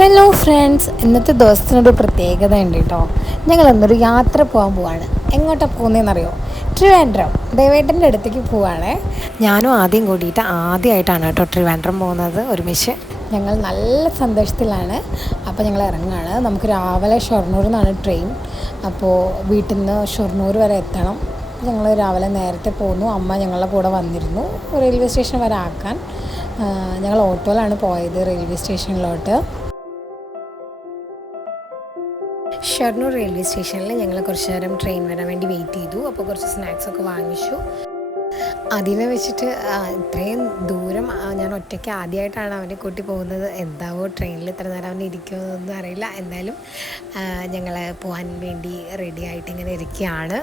Hello friends, ഇന്നത്തെ ദിവസത്തിനൊരു പ്രത്യേകത ഉണ്ട് കേട്ടോ. ഞങ്ങൾ ഇന്നൊരു യാത്ര പോകാൻ പോവാണ്. എങ്ങോട്ടാണ് പോകുന്നതെന്നറിയോ? ട്രിവാൻഡ്രം ദേവേട്ടൻ്റെ അടുത്തേക്ക് പോവാണ്. ഞാനും ആദ്യം കൂടിയിട്ട് ആദ്യമായിട്ടാണ് കേട്ടോ ട്രിവാൻഡ്രം പോകുന്നത് ഒരുമിച്ച്. ഞങ്ങൾ നല്ല സന്തോഷത്തിലാണ്. അപ്പോൾ ഞങ്ങൾ ഇറങ്ങുകയാണ്. നമുക്ക് രാവിലെ ഷൊർണൂരിൽ നിന്നാണ് ട്രെയിൻ. അപ്പോൾ വീട്ടിൽ നിന്ന് ഷൊർണൂർ വരെ എത്തണം. ഞങ്ങൾ രാവിലെ നേരത്തെ പോന്നു. അമ്മ ഞങ്ങളുടെ കൂടെ വന്നിരുന്നു റെയിൽവേ സ്റ്റേഷൻ വരെ ആക്കാൻ. ഞങ്ങൾ ഓട്ടോയിലാണ് പോയത് റെയിൽവേ സ്റ്റേഷനിലോട്ട്. ഷൊർണൂർ റെയിൽവേ സ്റ്റേഷനിൽ ഞങ്ങൾ കുറച്ച് നേരം ട്രെയിൻ വരാൻ വേണ്ടി വെയിറ്റ് ചെയ്തു. അപ്പോൾ കുറച്ച് സ്നാക്സൊക്കെ വാങ്ങിച്ചു. അതിനെ വെച്ചിട്ട് ഇത്രയും ദൂരം ഞാൻ ഒറ്റയ്ക്ക് ആദ്യമായിട്ടാണ് അവനെ കൂട്ടി പോകുന്നത്. എന്താവോ ട്രെയിനിൽ ഇത്ര നേരം അവൻ ഇരിക്കുമെന്നൊന്നും അറിയില്ല. എന്തായാലും ഞങ്ങൾ പോകാൻ വേണ്ടി റെഡി ആയിട്ട് ഇങ്ങനെ ഇരിക്കുകയാണ്.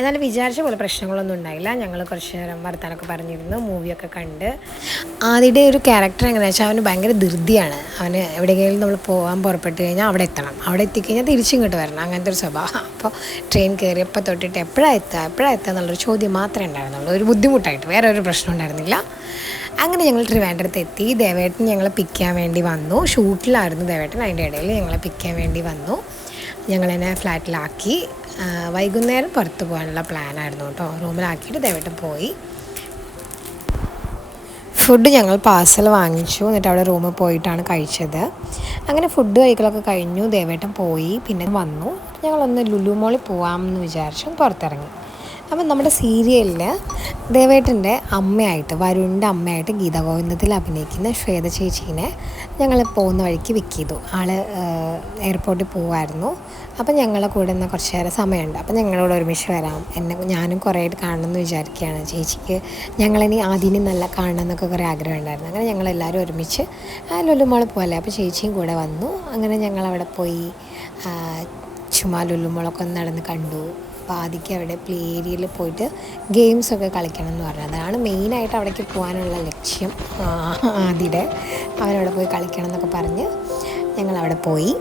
എന്നാലും വിചാരിച്ച പോലെ പ്രശ്നങ്ങളൊന്നും ഉണ്ടായില്ല. ഞങ്ങൾ കുറച്ച് നേരം വർത്താനൊക്കെ പറഞ്ഞിരുന്നു, മൂവിയൊക്കെ കണ്ട്. ആദ്യയുടെ ഒരു ക്യാരക്ടർ എങ്ങനെയാണെന്ന് വെച്ചാൽ അവന് ഭയങ്കര ധൃതിയാണ്. അവന് എവിടെയെങ്കിലും നമ്മൾ പോകാൻ പുറപ്പെട്ട് കഴിഞ്ഞാൽ അവിടെ എത്തണം, അവിടെ എത്തിക്കഴിഞ്ഞാൽ തിരിച്ചിങ്ങോട്ട് വരണം, അങ്ങനത്തെ ഒരു സ്വഭാവം. അപ്പോൾ ട്രെയിൻ കയറിയപ്പോൾ തൊട്ടിട്ട് എപ്പോഴാണ് എത്തുക എന്നുള്ളൊരു ചോദ്യം മാത്രമേ ഉണ്ടായിരുന്നുള്ളൂ. ഒരു ബുദ്ധിമുട്ടായിട്ട് വേറെ ഒരു പ്രശ്നം ഉണ്ടായിരുന്നില്ല. അങ്ങനെ ഞങ്ങൾ ട്രിവാൻഡ്രത്ത് എത്തി. ദേവേട്ടൻ ഞങ്ങളെ പിക്ക് ചെയ്യാൻ വേണ്ടി വന്നു. ഷൂട്ടിലായിരുന്നു ദേവേട്ടൻ. അതിൻ്റെ ഇടയിൽ ഞങ്ങളെ പിക്ക് ചെയ്യാൻ വേണ്ടി വന്നു. ഞങ്ങളെന്നെ ഫ്ലാറ്റിലാക്കി. വൈകുന്നേരം പുറത്ത് പോകാനുള്ള പ്ലാനായിരുന്നു കേട്ടോ. റൂമിലാക്കിയിട്ട് ദേവേട്ടൻ പോയി. ഫുഡ് ഞങ്ങൾ പാർസൽ വാങ്ങിച്ചു. എന്നിട്ട് അവിടെ റൂമിൽ പോയിട്ടാണ് കഴിച്ചത്. അങ്ങനെ ഫുഡ് കഴിക്കലൊക്കെ കഴിഞ്ഞു. ദേവേട്ടൻ പോയി. പിന്നെ വന്നു. ഞങ്ങളൊന്ന് ലുലു മോളിൽ പോകാമെന്ന് വിചാരിച്ചു പുറത്തിറങ്ങി. അപ്പം നമ്മുടെ സീരിയലിൽ ദേവേട്ടൻ്റെ അമ്മയായിട്ട്, വരുണിൻ്റെ അമ്മയായിട്ട് ഗീതാഗോവിന്ദത്തിൽ അഭിനയിക്കുന്ന ശ്വേത ചേച്ചീനെ ഞങ്ങൾ പോകുന്ന വഴിക്ക് പിക്ക് ചെയ്തു. ആൾ എയർപോർട്ടിൽ പോകുമായിരുന്നു. അപ്പം ഞങ്ങളെ കൂടെ നിന്ന് കുറച്ച് നേരം സമയമുണ്ട്. അപ്പം ഞങ്ങളോട് ഒരുമിച്ച് വരാം, ഞാനും കുറേ ആയിട്ട് കാണണമെന്ന് വിചാരിക്കുകയാണ്. ചേച്ചിക്ക് ഞങ്ങളിനി ആദ്യം നല്ല കാണണം എന്നൊക്കെ കുറേ ആഗ്രഹം ഉണ്ടായിരുന്നു. അങ്ങനെ ഞങ്ങളെല്ലാവരും ഒരുമിച്ച് ലുലു മോളിൽ പോകല്ലേ. അപ്പോൾ ചേച്ചിയും കൂടെ വന്നു. അങ്ങനെ ഞങ്ങളവിടെ പോയി ചുമ്മാ ലുലു മോളൊക്കെ ഒന്ന് നടന്ന് കണ്ടു. അപ്പോൾ ആദ്യമൊക്കെ അവിടെ പ്ലേ ഏരിയയിൽ പോയിട്ട് ഗെയിംസൊക്കെ കളിക്കണം എന്ന് പറഞ്ഞത്. അതാണ് മെയിനായിട്ട് അവിടേക്ക് പോകാനുള്ള ലക്ഷ്യം. ആദ്യയുടെ അവരവിടെ പോയി കളിക്കണം എന്നൊക്കെ പറഞ്ഞ് ഞങ്ങളവിടെ പോയി.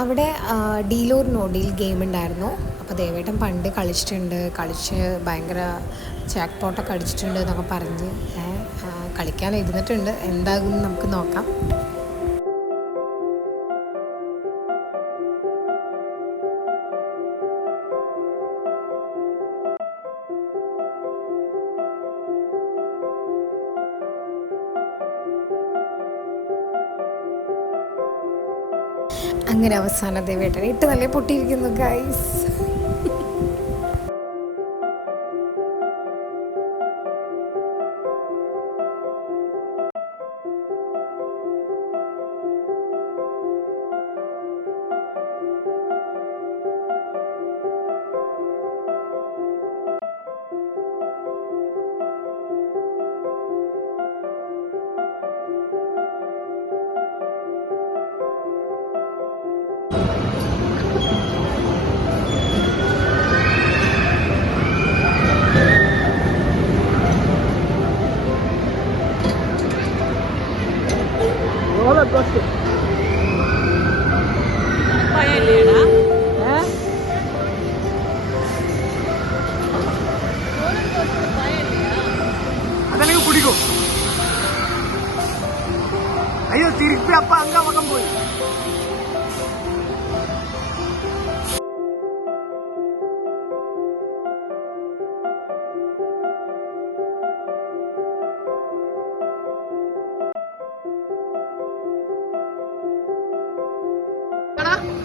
അവിടെ deal or no deal game ഉണ്ടായിരുന്നു. അപ്പോൾ ദേവേട്ടൻ പണ്ട് കളിച്ച് ഭയങ്കര ജാക്ക് പോട്ടൊക്കെ അടിച്ചിട്ടുണ്ട് എന്നൊക്കെ പറഞ്ഞ് കളിക്കാൻ ഇരുന്നിട്ടുണ്ട്. എന്താകും നമുക്ക് നോക്കാം. അങ്ങനെ അവസാനം ദേവേട്ടൻ ഇട്ട് നല്ല പൊട്ടിയിരിക്കുന്നു ഗൈസ്. திருப்பி அப்ப அங்க பக்கம் போய்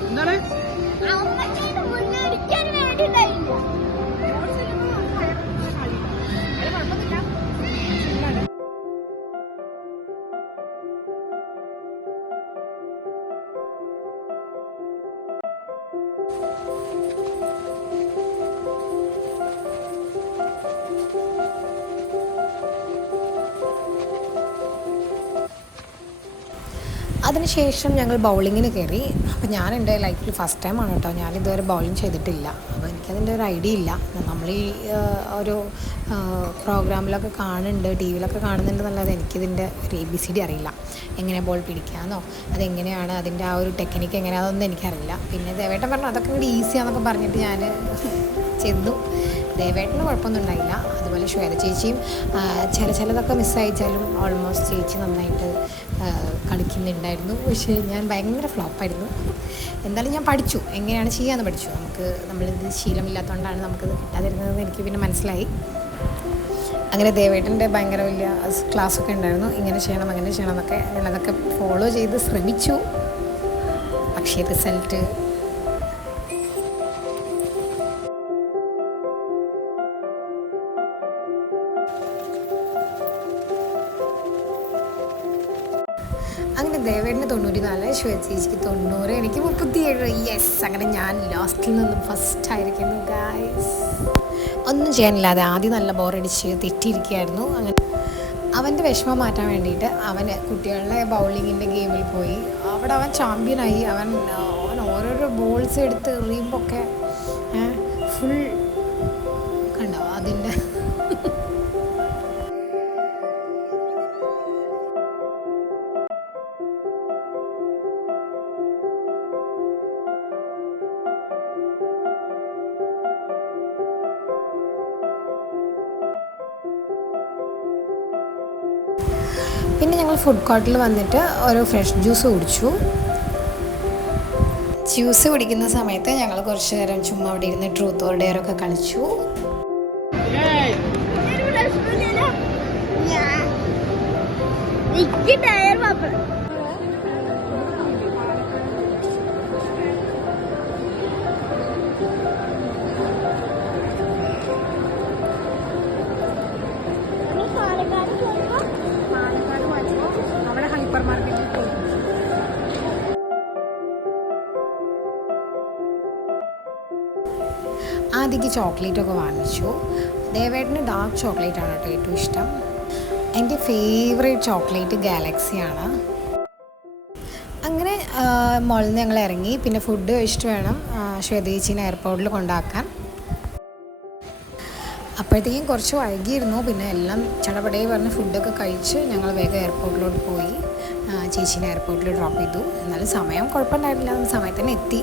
എന്താണ് അതിനുശേഷം ഞങ്ങൾ ബൗളിങ്ങിന് കയറി. അപ്പോൾ ഞാൻ എൻ്റെ ലൈഫിൽ ഫസ്റ്റ് ടൈമാണ് കേട്ടോ, ഞാനിതുവരെ ബൗളിങ് ചെയ്തിട്ടില്ല. അപ്പോൾ എനിക്കതിൻ്റെ ഒരു ഐഡിയ ഇല്ല. നമ്മൾ ഈ ഒരു പ്രോഗ്രാമിലൊക്കെ കാണുന്നുണ്ട്, ടി വിയിലൊക്കെ കാണുന്നുണ്ടെന്നല്ലാതെ എനിക്കിതിൻ്റെ ഒരു ABCD അറിയില്ല. എങ്ങനെ ബോൾ പിടിക്കാമെന്നോ അതെങ്ങനെയാണ് അതിൻ്റെ ആ ഒരു ടെക്നിക്ക് എങ്ങനെയാണെന്നൊന്നും എനിക്കറിയില്ല. പിന്നെ ദേവേട്ടൻ പറഞ്ഞു അതൊക്കെ കൂടി ഈസിയാന്നൊക്കെ പറഞ്ഞിട്ട് ഞാൻ ചെന്നു. ദേവേട്ടന് കുഴപ്പമൊന്നും ഉണ്ടായില്ല. അതുപോലെ ശ്വേത ചേച്ചിയും ചിലതൊക്കെ മിസ്സയച്ചാലും ഓൾമോസ്റ്റ് ചേച്ചി നന്നായിട്ട് കളിക്കുന്നുണ്ടായിരുന്നു. പക്ഷേ ഞാൻ ഭയങ്കര ഫ്ലോപ്പായിരുന്നു. എന്തായാലും ഞാൻ പഠിച്ചു, എങ്ങനെയാണ് ചെയ്യാമെന്ന് പഠിച്ചു. നമ്മളിത് ശീലമില്ലാത്തതുകൊണ്ടാണ് നമുക്കിത് കിട്ടാതിരുന്നതെന്ന് എനിക്ക് പിന്നെ മനസ്സിലായി. അങ്ങനെ ദേവേട്ടൻ്റെ ഭയങ്കര വലിയ ക്ലാസ്സൊക്കെ ഉണ്ടായിരുന്നു, ഇങ്ങനെ ചെയ്യണം അങ്ങനെ ചെയ്യണം എന്നൊക്കെ. ഞാനതൊക്കെ ഫോളോ ചെയ്ത് ശ്രമിച്ചു. പക്ഷേ റിസൾട്ട് അങ്ങനെ ദേവേട്ടന് 94, ശ്വേത ചേച്ചിക്ക് 90, എനിക്ക് 37. യെസ്, അങ്ങനെ ഞാൻ ലാസ്റ്റിൽ നിന്നും ഫസ്റ്റ് ആയിരിക്കുന്നു ഗായ്സ്. ഒന്നും ചെയ്യാനില്ലാതെ ആദ്യം നല്ല ബോറടിച്ച് തെറ്റിയിരിക്കുകയായിരുന്നു. അങ്ങനെ അവൻ്റെ വിഷമം മാറ്റാൻ വേണ്ടിയിട്ട് അവന് കുട്ടികളുടെ ബൗളിങ്ങിൻ്റെ ഗെയിമിൽ പോയി. അവിടെ അവൻ ചാമ്പ്യനായി. അവൻ ഓരോരോ ബോൾസ് എടുത്ത് എറിയുമ്പോൾ ഒക്കെ ഫുൾ കണ്ടോ അതിൻ്റെ പിന്നെ ഞങ്ങൾ ഫുഡ് കോർട്ടിൽ വന്നിട്ട് ഒരു ഫ്രഷ് ജ്യൂസ് കുടിച്ചു. ജ്യൂസ് കുടിക്കുന്ന സമയത്ത് ഞങ്ങൾ കുറച്ച് നേരം ചുമ്മാ അവിടെ ഇരുന്ന് ട്രൂത്ത് ഓർ ഡെയർ ഒക്കെ കളിച്ചു. അവിടെ ഹൈപ്പർ മാർക്കറ്റിൽ പോയി ആദ്യക്ക് ചോക്ലേറ്റൊക്കെ വാങ്ങിച്ചു. ദേവേട്ടന് ഡാർക്ക് ചോക്ലേറ്റാണ് കേട്ടോ ഏറ്റവും ഇഷ്ടം. എൻ്റെ ഫേവറേറ്റ് ചോക്ലേറ്റ് ഗാലക്സിയാണ്. അങ്ങനെ മോളിൽ നിന്ന് ഞങ്ങൾ ഇറങ്ങി. പിന്നെ ഫുഡ് കഴിച്ചിട്ട് വേണം ശ്വേതേച്ചിനെ എയർപോർട്ടിൽ കൊണ്ടാക്കാൻ. അപ്പോഴത്തേക്കും കുറച്ച് വൈകിയിരുന്നു. പിന്നെ എല്ലാം ചടപടേ പറഞ്ഞ് ഫുഡൊക്കെ കഴിച്ച് ഞങ്ങൾ വേഗം എയർപോർട്ടിലോട്ട് പോയി. ചേച്ചീനെ എയർപോർട്ടിൽ ഡ്രോപ്പ് ചെയ്തു. എന്നാലും സമയം കുഴപ്പമുണ്ടായിരുന്നില്ല, നമ്മൾ സമയത്ത് എത്തി.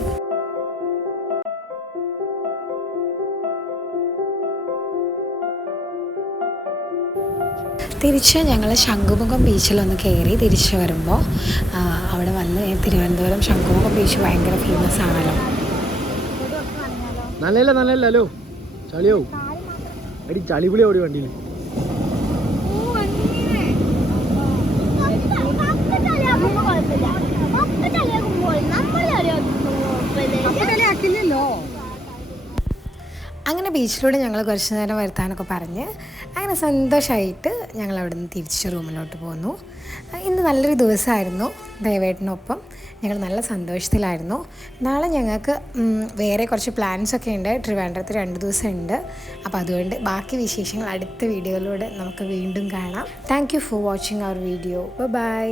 തിരിച്ച് ഞങ്ങൾ ശംഖുമുഖം ബീച്ചിലൊന്ന് കയറി. തിരിച്ച് വരുമ്പോൾ അവിടെ വന്ന് തിരുവനന്തപുരം ശംഖുമുഖം ബീച്ച് ഭയങ്കര ഫേമസ് ആണല്ലോ. നല്ലല്ലോ ചളിയോ അടി ചളിപുളി ഓടി വണ്ടിയിൽ അങ്ങനെ ബീച്ചിലൂടെ ഞങ്ങൾ കുറച്ച് നേരം വരുത്താനൊക്കെ പറഞ്ഞ് അങ്ങനെ സന്തോഷമായിട്ട് ഞങ്ങൾ അവിടെ നിന്ന് തിരിച്ച് റൂമിലോട്ട് പോന്നു. ഇന്ന് നല്ലൊരു ദിവസമായിരുന്നു. ദേവേട്ടനൊപ്പം ഞങ്ങൾ നല്ല സന്തോഷത്തിലായിരുന്നു. നാളെ ഞങ്ങൾക്ക് വേറെ കുറച്ച് പ്ലാൻസൊക്കെ ഉണ്ട്. ട്രിവാൻഡ്രത്ത് 2 ദിവസം ഉണ്ട്. അപ്പോൾ അതുകൊണ്ട് ബാക്കി വിശേഷങ്ങൾ അടുത്ത വീഡിയോയിലൂടെ നമുക്ക് വീണ്ടും കാണാം. Thank you for watching our video. By.